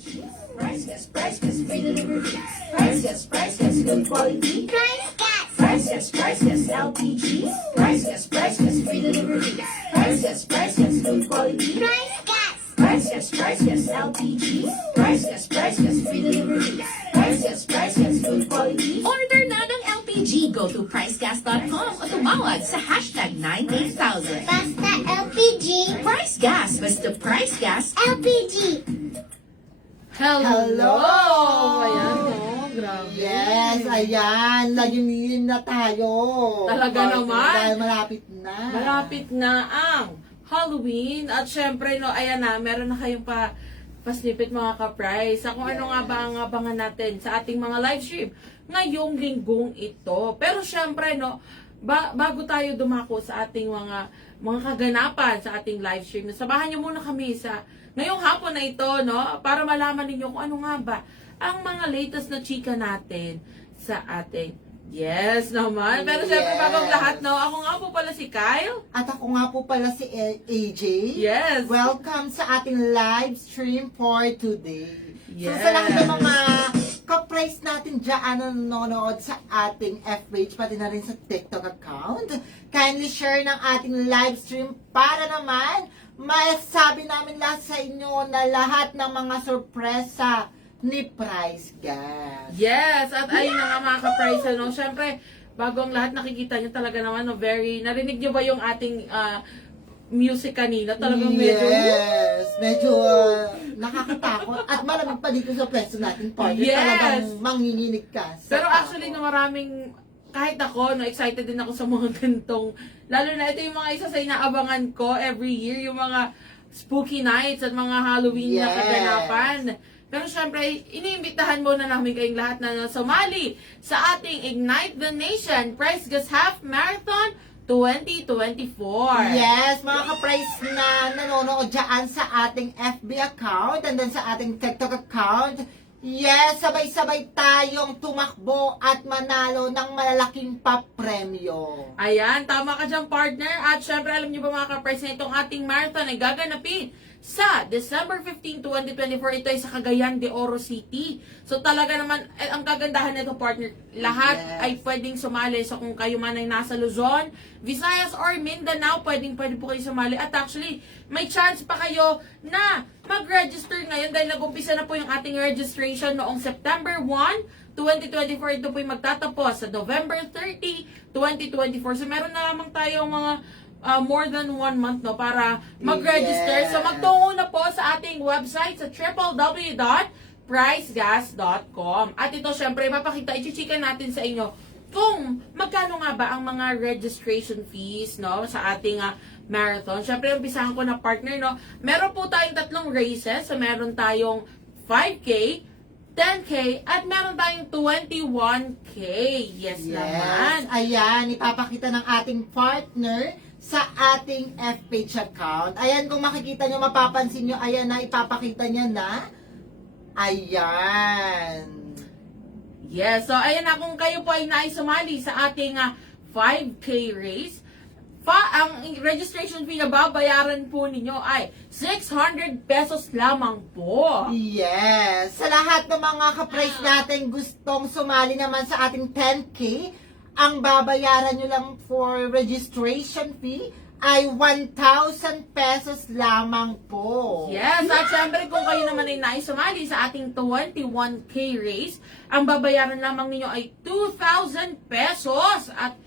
Price Gas, free delivery. Price Gas, good quality. Price Gas, LPG. Price Gas, free delivery. Price Gas, good quality. Price Gas, LPG. Price Gas, free delivery. Price Gas, good quality. Order na ng LPG. Go to pricegas.com o tumawag sa hashtag 98000. Basta LPG. Price Gas. Basta Price Gas. LPG. Hello! Ayan, no? Grabe. Yes, ayan. Layunin na tayo. Talaga naman. Dahil malapit na. Malapit na ang Halloween. At syempre, no, ayan na, meron na kayong pa-snippet mga ka-price. Sa kung ano nga ba ang abangan natin sa ating mga live stream ngayong linggong ito. Pero syempre, no, bago tayo dumako sa ating mga kaganapan sa ating live stream, samahan niyo muna kami sa ngayong hapon na ito, no, para malaman ninyo kung ano nga ba ang mga latest na chika natin sa ating yes naman. Pero syempre, Yes. bagong lahat, no, ako nga po pala si Kyle. At ako nga po pala si AJ. Yes. Welcome sa ating live stream for today. So Yes. sa lahat ng mga ka-price natin dyan na nanonood sa ating FB, pati na rin sa TikTok account, kindly share ng ating live stream para naman masabi namin lahat sa inyo na lahat ng mga sorpresa ni Price Gas. Yes, at ayun na nga mga ka-price, no, syempre, bago ang lahat nakikita nyo talaga naman, no, very, narinig nyo ba yung ating music kanina? Talagang medyo, Yes, medyo nakakatakot at malamig pa dito sa pwesto natin, partner. Yes. Talagang manginginig ka. sa pero actually, takot. no, maraming, kahit ako, no, excited din ako sa mga gantong, lalo na ito yung mga isa sa inaabangan ko every year, yung mga spooky nights at mga Halloween na Yes. kaganapan. Pero syempre, iniimbitahan muna namin kayong lahat na sumali sa ating Ignite the Nation Price Gas Half Marathon 2024. Yes, mga ka-price na nanonood dyan sa ating FB account and then sa ating TikTok account. Yes, sabay-sabay tayong tumakbo at manalo ng malalaking papremyo. Ayan, tama ka dyan, partner. At syempre, alam niyo ba mga ka-price na itong ating marathon ay gaganapin sa December 15, 2024. Ito ay sa Cagayan de Oro City. So talaga naman, ang kagandahan nito, partner, lahat Yes. ay pwedeng sumali. So kung kayo man ay nasa Luzon, Visayas or Mindanao, pwede po kayo sumali. At actually, may chance pa kayo na mag-register ngayon dahil nag-umpisa na po yung ating registration noong September 1, 2024. Ito po yung magtatapos sa November 30, 2024. So meron na lamang tayong mga more than 1 month, no, para mag-register. Yes. So magtungo na po sa ating website sa www.pricegas.com. At ito syempre ipapakita, ichichika natin sa inyo kung magkano nga ba ang mga registration fees, no, sa ating marathon. Syempre umpisahan ko na, partner, no. Meron po tayong 3 races. So meron tayong 5K, 10K, at meron tayong 21K. Yes, naman. Ayan, ipapakita ng ating partner sa ating FPage account. Ayan, kung makikita nyo, mapapansin nyo, ayan na, ipapakita niya na. Ayan. Yes, so ayan na, kung kayo po ay naisumali sa ating 5K race, ang registration fee na babayaran po ninyo ay 600 pesos lamang po. Yes. Sa lahat ng mga ka-price natin gustong sumali naman sa ating 10K, ang babayaran nyo lang for registration fee ay 1,000 pesos lamang po. Yes, at syempre kung kayo naman ay naisumali sa ating 21K race, ang babayaran lamang ninyo ay 2,000 pesos. At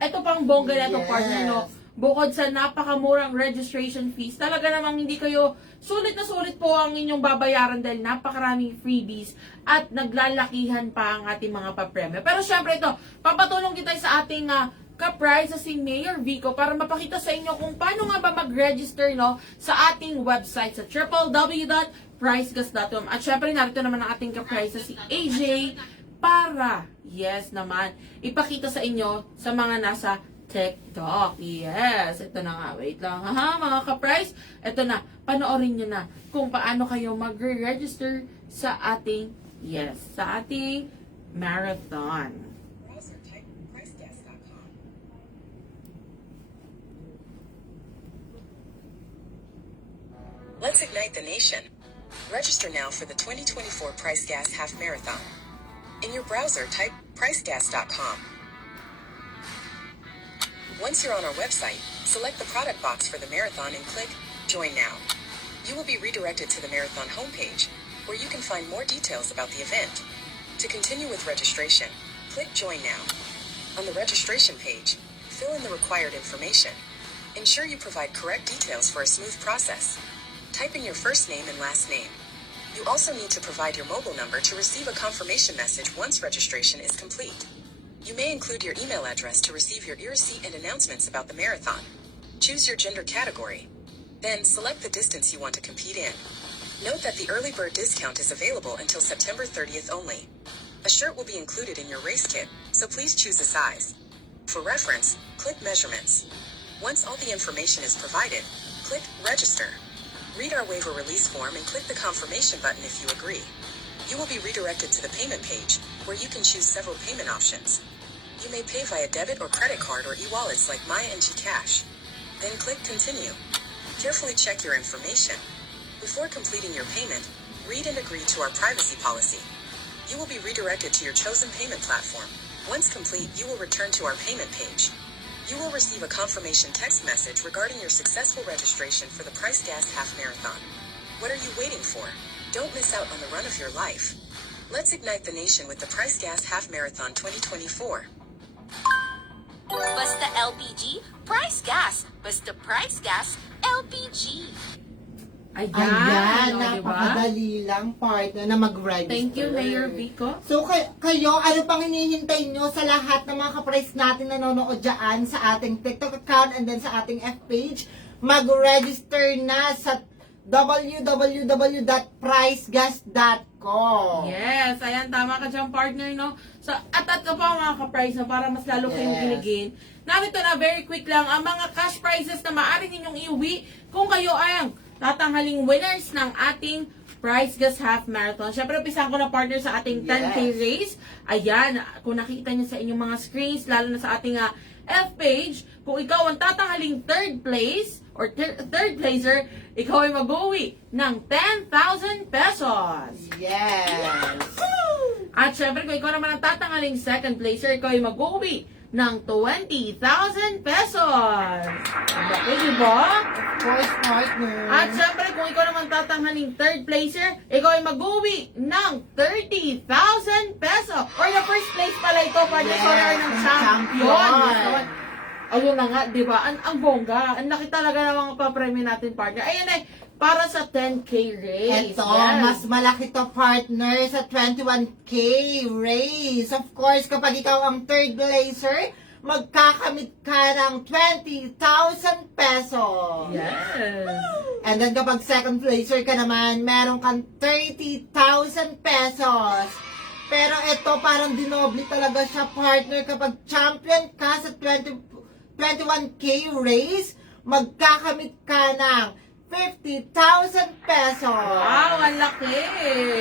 ito pang bongga na ito, Yes. partner, no? Bukod sa napakamurang registration fees, talaga namang hindi kayo sulit na sulit po ang inyong babayaran dahil napakaraming freebies at naglalakihan pa ang ating mga papremyo. Pero syempre ito, papatulong kita sa ating ka-price si Mayor Vico para mapakita sa inyo kung paano nga ba mag-register, no, sa ating website sa www.pricegas.com. At syempre narito naman ang ating ka-price si AJ para, yes naman, ipakita sa inyo sa mga nasa TikTok. Yes, ito na nga. Wait lang. Mga ka-price, ito na. Panoorin nyo na kung paano kayo mag-register sa ating, yes, sa ating marathon. Let's ignite the nation. Register now for the 2024 Price Gas Half Marathon. In your browser, type pricegas.com. Once you're on our website, select the product box for the marathon and click Join Now. You will be redirected to the marathon homepage, where you can find more details about the event. To continue with registration, click Join Now. On the registration page, fill in the required information. Ensure you provide correct details for a smooth process. Type in your first name and last name. You also need to provide your mobile number to receive a confirmation message once registration is complete. You may include your email address to receive your e-receipt and announcements about the marathon. Choose your gender category. Then select the distance you want to compete in. Note that the early bird discount is available until September 30th only. A shirt will be included in your race kit, so please choose a size. For reference, click Measurements. Once all the information is provided, click Register. Read our waiver release form and click the confirmation button if you agree. You will be redirected to the payment page, where you can choose several payment options. You may pay via debit or credit card or e-wallets like Maya and Gcash. Then click Continue. Carefully check your information. Before completing your payment, read and agree to our privacy policy. You will be redirected to your chosen payment platform. Once complete, you will return to our payment page. You will receive a confirmation text message regarding your successful registration for the Price Gas Half Marathon. What are you waiting for? Don't miss out on the run of your life. Let's ignite the nation with the Price Gas Half Marathon 2024. Basta LPG, Price Gas. Basta Price Gas, LPG. Ayan, Ayan, o, diba? napakadali lang partner na mag-register. Thank you, Mayor Vico. So kayo, ano pang hinihintay nyo sa lahat ng mga ka-price natin nanonood dyan sa ating TikTok account and then sa ating F page? Mag-register na sa www.pricegas.com. Yes, ayan, tama ka dyan, partner, no? So, at pa mga ka-price na para mas lalo kayong Yes. kiligin. Narito na, very quick lang, ang mga cash prizes na maaari ninyong iuwi kung kayo ay ang tatanghaling winners ng ating Price Gas Half Marathon. Siyempre, upisahan ko na partner sa ating 10K race. Ayan, kung nakikita niyo sa inyong mga screens, lalo na sa ating F page, kung ikaw ang tatanghaling third place or third placer, ikaw ay mag-uwi ng 10,000 pesos. Yes. At syempre, kung ikaw naman ang tatanghaling second placer, ikaw ay mag-uwi ng 20,000 pesos. Okay, diba? Of course, partner. At syempre, kung ikaw naman tatanghaling third placer, ikaw ay mag-uwi ng 30,000 pesos. Or the first place pala ito, partner, Yes, sorry, ng champion. champion. Ayun na nga, di ba? Ang bongga. Ang laki talaga ng mga papremyo natin, partner. Ayan ay, para sa 10K race. Ito, Yes. mas malaki to partner sa 21K race. Of course, kapag ikaw ang third placer, magkakamit ka ng 20,000 pesos. Yes. And then kapag second placer ka naman, meron kang 30,000 pesos. Pero ito parang dinoble talaga siya, partner. Kapag champion ka sa 21K race, magkakamit ka ng 50,000 pesos. Wow, ang laki.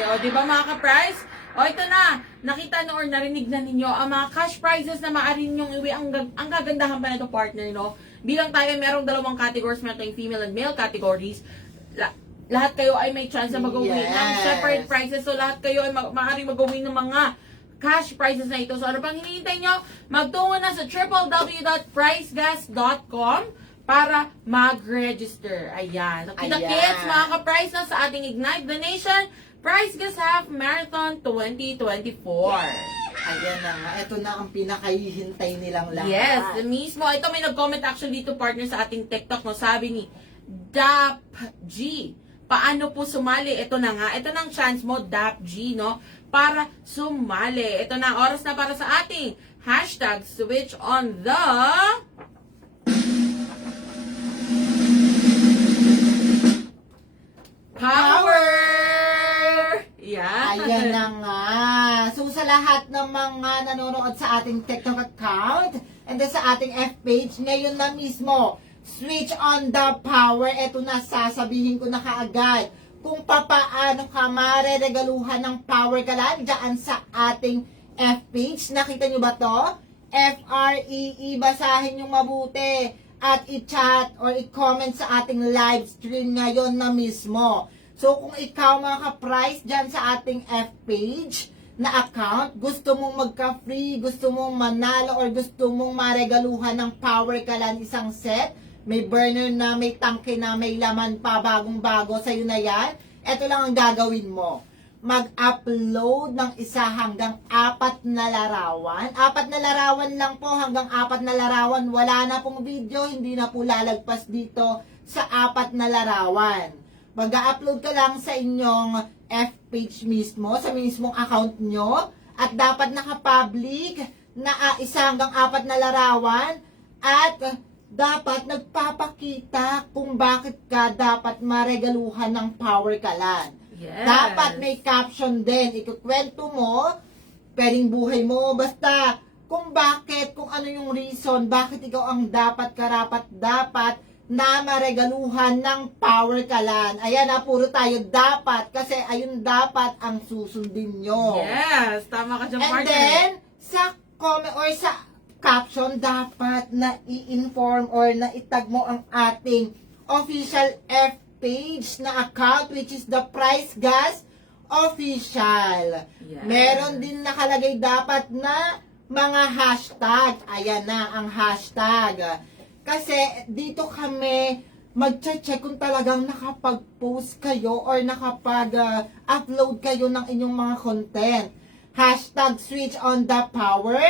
O, di ba mga ka-prize? O, ito na. Nakita na or narinig na ninyo ang mga cash prizes na maaari ninyong iwi. Ang gagandahan pa nito, partner, no? Bilang tayo, merong dalawang categories, meron tayong female and male categories. Lahat kayo ay may chance na mag-uwi ng Yes. separate prizes. So, lahat kayo ay maaari mag-uwi ng mga cash prizes na ito. So, ano pang hinihintay nyo? Magtungo na sa www.pricegas.com para mag-register. Ayan. So, kita Ayan. kits, mga ka-prize na sa ating Ignite the Nation Price Gas Half Marathon 2024. Ayan na nga. Ito na ang pinakahihintay nilang lahat. Yes, mismo. Ito may nag-comment actually dito, partner, sa ating TikTok. No? Sabi ni DAPG, paano po sumali? Ito na nga. Ito na ang chance mo, DAPG, no? Para sumali. Ito na, oras na para sa ating hashtag switch on the power! Yeah. Ayan na nga. So sa lahat ng mga nanonood sa ating TikTok account and then sa ating F page, ngayon na mismo, switch on the power. Ito na, sasabihin ko na kaagad kung papaano ka mareregaluhan ng power ka lang dyan sa ating F page. Nakita nyo ba to? F-R-E-E, basahin nyo mabuti at i-chat or i-comment sa ating live stream ngayon na mismo. So, kung ikaw mga ka-price dyan sa ating F-page na account, gusto mong magka-free, gusto mong manalo, or gusto mong maregaluhan ng Power Kalan isang set, may burner na, may tangke na, may laman pa, bagong-bago, sa'yo na yan, eto lang ang gagawin mo. Mag-upload ng 1 hanggang 4 na larawan. 4 na larawan lang po, hanggang 4 na larawan. Wala na pong video, hindi na po lalagpas dito sa 4 na larawan. Mag-upload ka lang sa inyong F-page mismo, sa mismong account nyo, at dapat naka-public na 1 hanggang 4 na larawan, at dapat nagpapakita kung bakit ka dapat maregaluhan ng Power Kalan. Yes. Dapat may caption din. Ikukwento mo, pwedeng buhay mo, basta kung bakit, kung ano yung reason, bakit ikaw ang dapat na maregaluhan ng Power Kalan. Ayan na, puro tayo dapat, kasi ayun dapat ang susundin nyo. Yes, tama ka dyan, And partner. then, sa comment or sa caption, dapat na i-inform or na itag mo ang ating official F-page na account, which is the Price Gas Official. Yes. Meron din nakalagay dapat na mga hashtag. Ayan na ang hashtag. Kasi dito kami mag-check kung talagang nakapag-post kayo or nakapag-upload kayo ng inyong mga content. Hashtag switch on the power,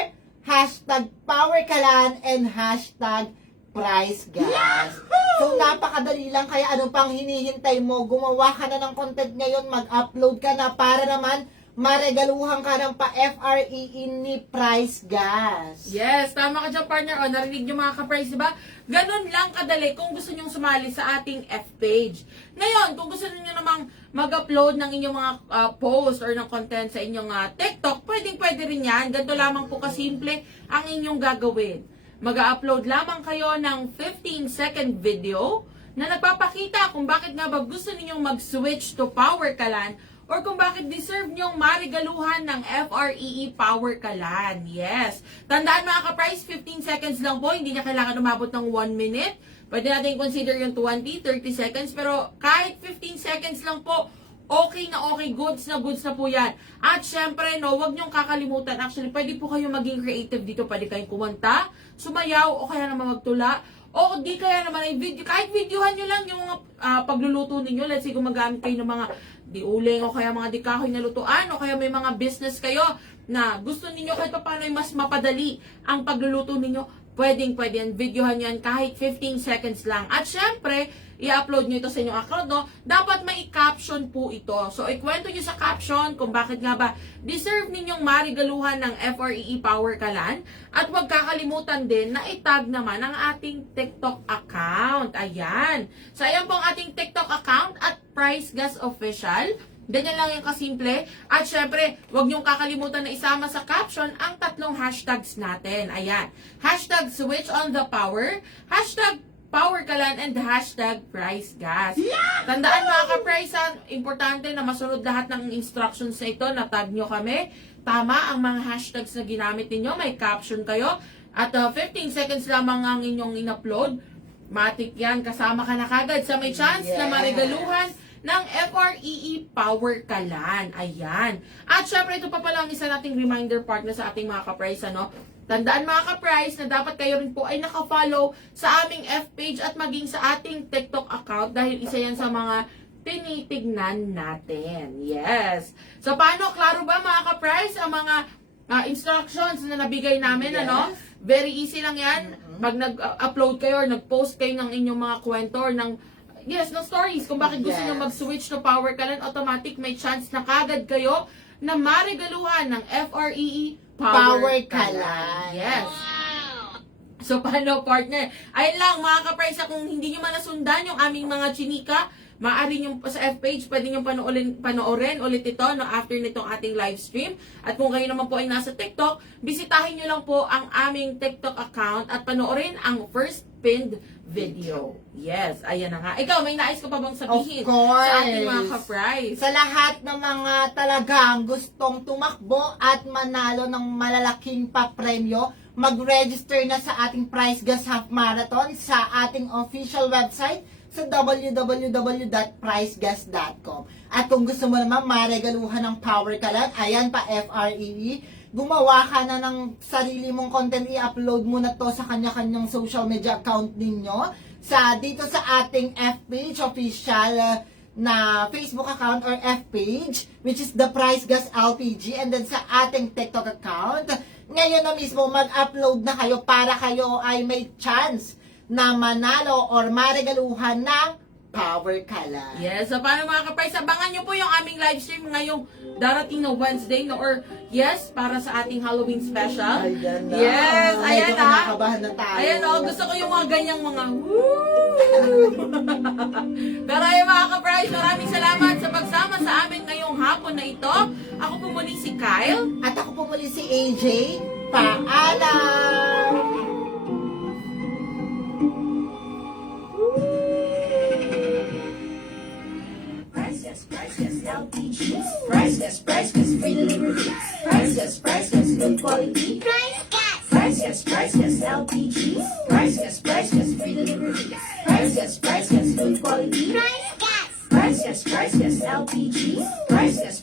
hashtag Power Kalan, and hashtag Price Gas. So, napakadali lang. Kaya ano pang hinihintay mo? Gumawa ka na ng content ngayon, mag-upload ka na para naman maregaluhan ka ng pa-FREE ni Price Gas. Yes, tama ka dyan, partner. O, narinig nyo mga ka-price, diba? Ganun lang kadali kung gusto nyong sumali sa ating F-page. Ngayon, kung gusto nyo namang mag-upload ng inyong mga post or ng content sa inyong TikTok, pwede rin yan. Ganito lamang po kasimple ang inyong gagawin. Mag-upload lamang kayo ng 15-second video na nagpapakita kung bakit nga ba gusto ninyong mag-switch to Power Kalan or kung bakit deserve nyong marigaluhan ng FREE Power Kalan. Yes. Tandaan mga ka-price, 15 seconds lang po. Hindi niya kailangan umabot ng 1 minute. Pwede natin consider yung 20, 30 seconds. Pero kahit 15 seconds lang po, okay na okay, goods na po yan. At syempre, no, wag niyong kakalimutan. Actually, pwede po kayo maging creative dito. Pwede kayong kumanta, sumayaw, o kaya naman magtula. O di kaya naman ay video. Kahit videohan nyo lang yung mga pagluluto ninyo. Let's say, gumagamit kayo ng mga diuling o kaya mga dikahoy na lutuan o kaya may mga business kayo na gusto ninyo kahit paano ay mas mapadali ang pagluluto ninyo. Pwede yan. Videohan yan kahit 15 seconds lang. At syempre, i-upload nyo ito sa inyong account, no? Dapat may caption po ito. So, ikwento nyo sa caption kung bakit nga ba deserve ninyong marigaluhan ng FREE Power Kalan. At huwag kakalimutan din na itag naman ang ating TikTok account. Ayan. So, ayan po ang ating TikTok account at Price Gas Official. Ganyan lang yung kasimple. At syempre, huwag niyong kakalimutan na isama sa caption ang 3 hashtags natin. Ayan. Hashtag switch on the power, hashtag Power Kalan, and hashtag Price Gas. Tandaan mga ka-price, importante na masunod lahat ng instructions na ito, na tag nyo kami. Tama ang mga hashtags na ginamit ninyo, may caption kayo. At 15 seconds lamang ang inyong in-upload. Matik yan, kasama ka na kagad sa may chance na marigaluhan ng FREE Power Kalan. Ayan. At syempre, ito pa pala ang isa nating reminder partner sa ating mga ka-price, ano? Tandaan mga ka-price na dapat kayo rin po ay naka-follow sa aming F-page at maging sa ating TikTok account dahil isa yan sa mga tinitignan natin. Yes. So, paano? Klaro ba mga ka-price ang mga instructions na nabigay namin, ano? Very easy lang yan. Pag nag-upload kayo or nag-post kayo ng inyong mga kwento or ng stories kung bakit gusto nyo mag-switch to Power Kalan, automatic may chance na kagad kayo na marigaluhan ng FREE Power Kalan. Yes. So, paano, partner? Ayun lang, mga ka-price, kung hindi nyo man nasundan yung aming mga chinika, maaari nyo sa F-page, pwede nyo panoorin ulit ito no, after nitong ating live stream. At kung kayo naman po ay nasa TikTok, bisitahin nyo lang po ang aming TikTok account at panoorin ang first pinned video. Yes, ayan na nga. Ikaw, may nais ko pa bang sabihin Of course. sa ating mga ka-price? Sa lahat ng mga talagang gustong tumakbo at manalo ng malalaking papremyo, mag-register na sa ating Price Gas Half Marathon sa ating official website sa www.pricegas.com. At kung gusto mo naman maregaluhan ng power kalan, ayan pa, FREE, gumawa ka na ng sarili mong content, i-upload mo na to sa kanya-kanyang social media account ninyo, dito sa ating F-page, official na Facebook account or F-page, which is the Price Gas LPG, and then sa ating TikTok account. Ngayon na mismo, mag-upload na kayo para kayo ay may chance na manalo or maregaluhan ng power kalan. Yes, so paano mga ka-price, abangan nyo po yung aming live stream ngayong darating na Wednesday, no? Or yes, para sa ating Halloween special. Ayan na. Yes, ayan Medyo na. kinakabahan na tayo. Ayan o, gusto ko yung mga ganyang mga woo! Pero ayun mga ka-price, maraming salamat sa pagsama sa amin ngayong hapon na ito. Ako po muli si Kyle. At ako po muli si AJ. Paalam! Price Gas LPG. Price Gas, free delivery. Price Gas, good quality. Price Gas. Price Gas LPG. Price Gas, free delivery. Price Gas, good quality. Price Gas. Price Gas LPG. Price Gas,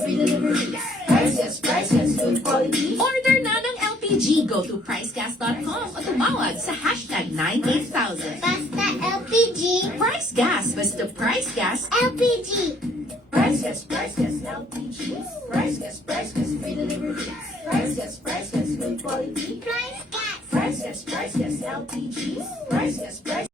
free delivery. Price Gas, good quality. Order na ng LPG. Go to pricegas.com o tumawag sa hashtag 98000. Basta LPG. Price Gas, basta Price Gas. LPG. Price Gas LPG. Price Gas, free delivery. Price Gas, good quality. Price Gas. Price Gas LPG. Price Gas,